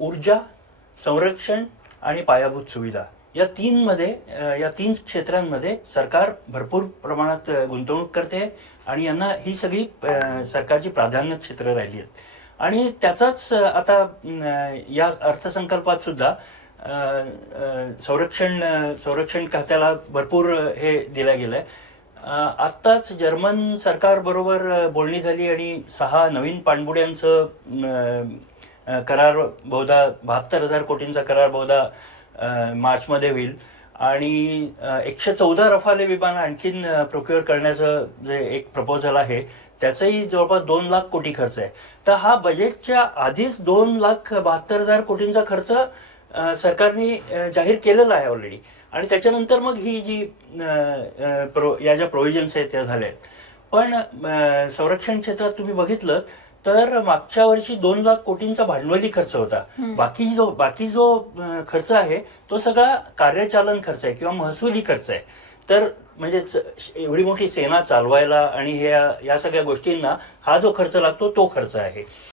ऊर्जा, संरक्षण आणि पायाभूत सुविधा या तीन क्षेत्रांमध्ये सरकार भरपूर प्रमाणात गुंतवणूक करते आणि यांना ही सगळी सरकारची प्राधान्य क्षेत्र राहिली आहेत. आणि त्याचाच आता या अर्थसंकल्पात सुद्धा संरक्षण खात्याला भरपूर हे दिलं गेलंय. आत्ताच जर्मन सरकार बरोबर बोलणी झाली आणि 6 नवीन पाणबुड्यांचं करार बहुधा 72,000 कोटींचा करार बहुधा मार्चमध्ये होईल आणि 114 रफाले विमान आणखीन प्रोक्युअर करण्याचं जे एक प्रपोजल आहे त्याचाही जवळपास 2 लाख कोटी खर्च आहे. तर हा बजेटच्या आधीच 2,72,000 कोटींचा खर्च सरकारने जाहीर केलेला आहे ऑलरेडी. आणि त्याच्यानंतर मग ही जी या ज्या प्रोव्हिजन्स आहेत त्या झाल्या आहेत. पण संरक्षण क्षेत्रात तुम्ही बघितलं तर मागच्या वर्षी 2 लाख कोटींचा भांडवली खर्च होता. बाकी जो खर्च आहे तो सगळा कार्यचालन खर्च आहे किंवा महसुली खर्च आहे. तर म्हणजे एवढी मोठी सेना चालवायला आणि या सगळ्या गोष्टींना हा जो खर्च लागतो तो खर्च आहे.